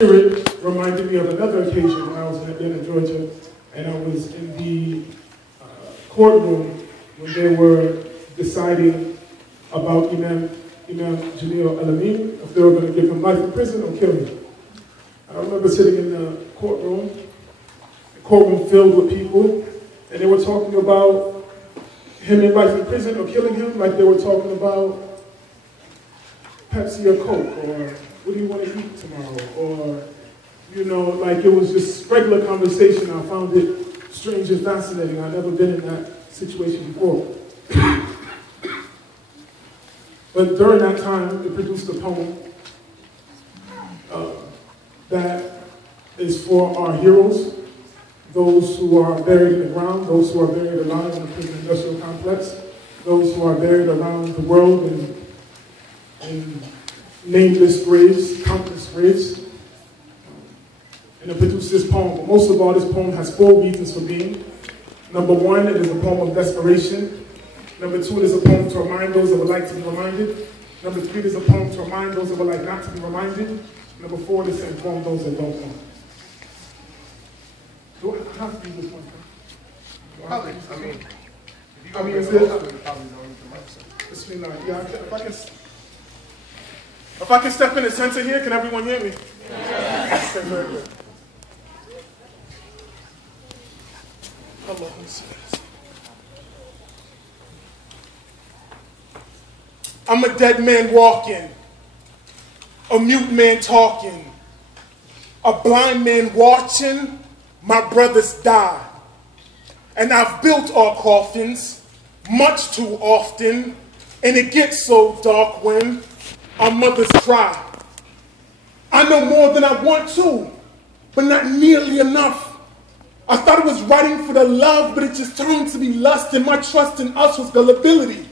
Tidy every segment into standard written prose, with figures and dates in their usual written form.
It reminded me of another occasion when I was in Atlanta, Georgia, and I was in the courtroom when they were deciding about Imam Jamil Al-Amin, if they were going to give him life in prison or kill him. I remember sitting in the courtroom filled with people, and they were talking about him in life in prison or killing him like they were talking about Pepsi or Coke, or what do you want to eat tomorrow? Or, you know, like it was just regular conversation. I found it strange and fascinating. I've never been in that situation before. But during that time, it produced a poem that is for our heroes, those who are buried in the ground, those who are buried alive in the prison industrial complex, those who are buried around the world in nameless graves, countless graves. And it produced this poem. But most of all, this poem has 4 reasons for being. Number 1, it is a poem of desperation. Number 2, it is a poem to remind those that would like to be reminded. Number 3, it is a poem to remind those that would like not to be reminded. Number 4, it is to inform those that don't know. Do I have to use this one? Probably. I mean, is it? Bismillah. Yeah, if I can step in the center here, can everyone hear me? Yes. Okay, very good. I'm a dead man walking, a mute man talking, a blind man watching my brothers die. And I've built our coffins much too often, and it gets so dark when our mothers cry. I know more than I want to, but not nearly enough. I thought it was writing for the love, but it just turned to be lust, and my trust in us was gullibility.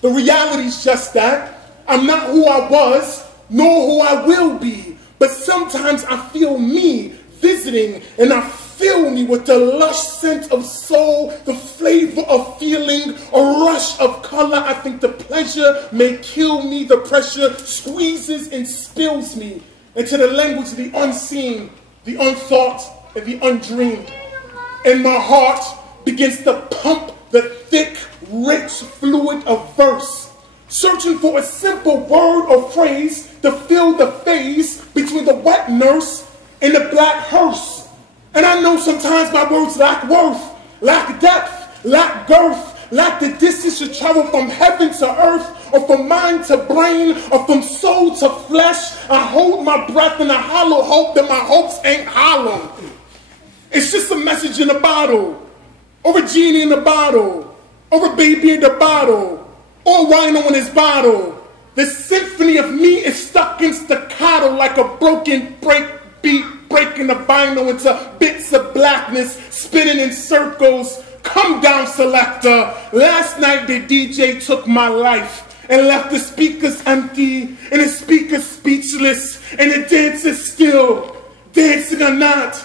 The reality's just that I'm not who I was, nor who I will be, but sometimes I feel me visiting, and I fill me with the lush scent of soul, the flavor of feeling, a rush of color. I think the pleasure may kill me, the pressure squeezes and spills me into the language of the unseen, the unthought, and the undreamed. And my heart begins to pump the thick, rich fluid of verse, searching for a simple word or phrase to fill the phase between the wet nurse and the black hearse. And I know sometimes my words lack worth, lack depth, lack girth, lack the distance to travel from heaven to earth, or from mind to brain, or from soul to flesh. I hold my breath in a hollow hope that my hopes ain't hollow. It's just a message in a bottle, or a genie in a bottle, or a baby in a bottle, or a rhino in his bottle. The symphony of me is stuck in staccato like a broken breakbeat, breaking the vinyl into bits of blackness, spinning in circles. Come down, selector. Last night the DJ took my life and left the speakers empty and the speakers speechless and the dancers still, dancing or not.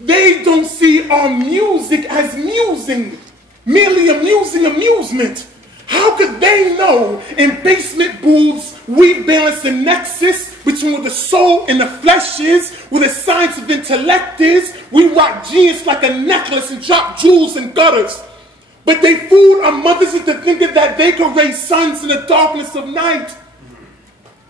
They don't see our music as musing, merely amusing amusement. How could they know in basement booths we balance the nexus between what the soul and the flesh is, where the science of intellect is? We rock genius like a necklace and drop jewels in gutters. But they fooled our mothers into thinking that they could raise sons in the darkness of night.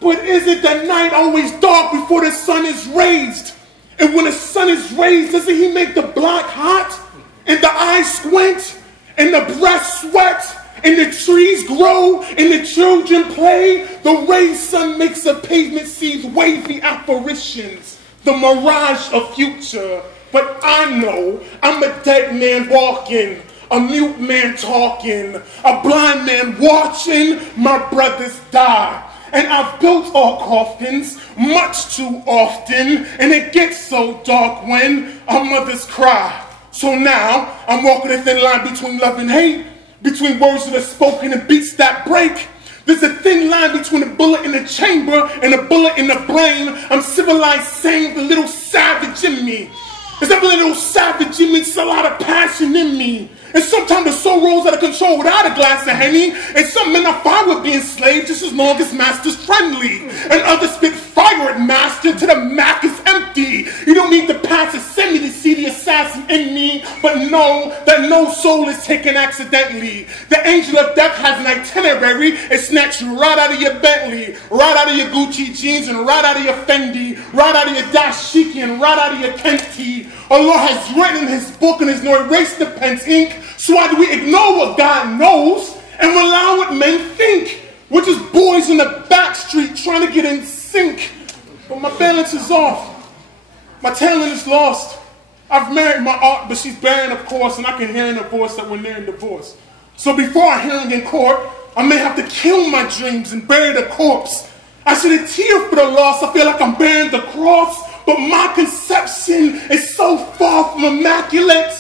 But isn't the night always dark before the sun is raised? And when the sun is raised, doesn't he make the block hot? And the eyes squint, and the breath sweat, and the trees grow, and the children play? The raised sun makes the pavement seem wavy apparitions, the mirage of future. But I know I'm a dead man walking, a mute man talking, a blind man watching my brothers die. And I've built our coffins much too often, and it gets so dark when our mothers cry. So now I'm walking a thin line between love and hate, between words that are spoken and beats that break. There's a thin line between a bullet in the chamber and a bullet in the brain. I'm civilized, sane, the little savage in me. There's a little savage in me, it's a lot of passion in me. And sometimes the soul rolls out of control without a glass of Henny. And some men are fine with being slaves just as long as master's friendly. And others spit fire at master till the Mac is empty. but know that no soul is taken accidentally. The angel of death has an itinerary. It snatched you right out of your Bentley, right out of your Gucci jeans, and right out of your Fendi, right out of your dashiki, and right out of your Kenti. Allah has written in his book and there's no erase the pen's ink. So why do we ignore what God knows and rely on what men think? We're just boys in the back street trying to get in sync. But my balance is off. My talent is lost. I've married my aunt, but she's barren, of course, and I can hear in her voice that we're nearing divorce. So before I hear him in court, I may have to kill my dreams and bury the corpse. I shed a tear for the loss. I feel like I'm bearing the cross, but my conception is so far from immaculate.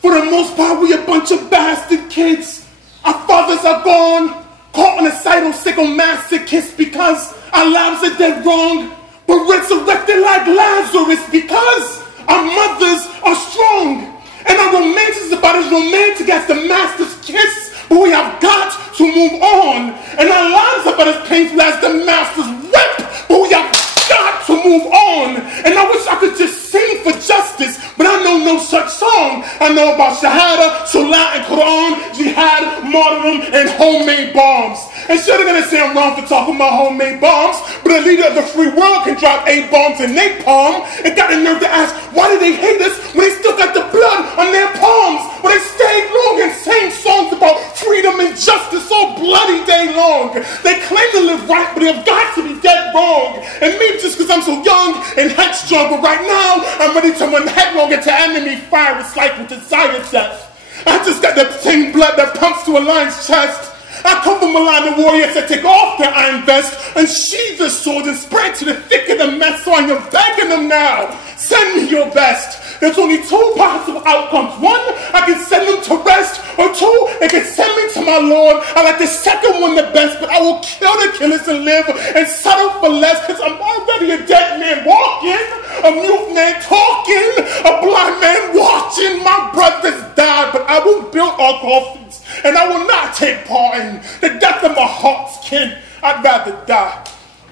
For the most part, we a bunch of bastard kids. Our fathers are gone, caught on a sadomasochist because our lives are dead wrong, but resurrected like Lazarus because our mothers are strong. And our romance is about as romantic as the master's kiss, but we have got to move on. And our lives are about as painful as the master's whip, but we have got to move on. And I wish I could just sing for justice, but I know no such song. I know about Shahada, Salah, and Quran, Jihad, martyrdom, and homemade bombs. And sure, they're gonna say I'm wrong for talking about homemade bombs, but a leader of the free world can drop 8 bombs in napalm and got the nerve to ask, why do they hate us when they still got the blood on their palms? When they stayed long and sang songs about freedom and justice all bloody day long. They claim to live right, but they've got to be dead wrong. And maybe just because I'm so young and headstrong, but right now I'm ready to run headlong into enemy fire. It's like with desire death. I just got the same blood that pumps to a lion's chest. I come from a line of warriors that take off their iron vest and sheathe the sword and spread to the thick of the mess, so I am begging them now. Send me your best. There's only 2 possible outcomes. 1, I can send them to rest, or 2, they can send me to my Lord. I like the second one the best, but I will kill the killers and live and settle for less, because I'm already a dead man walking, a mute man talking, a blind man watching. My brothers died, but I will build our coffins, and I will not take part in the death of my heart's kin. I'd rather die.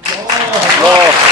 Oh.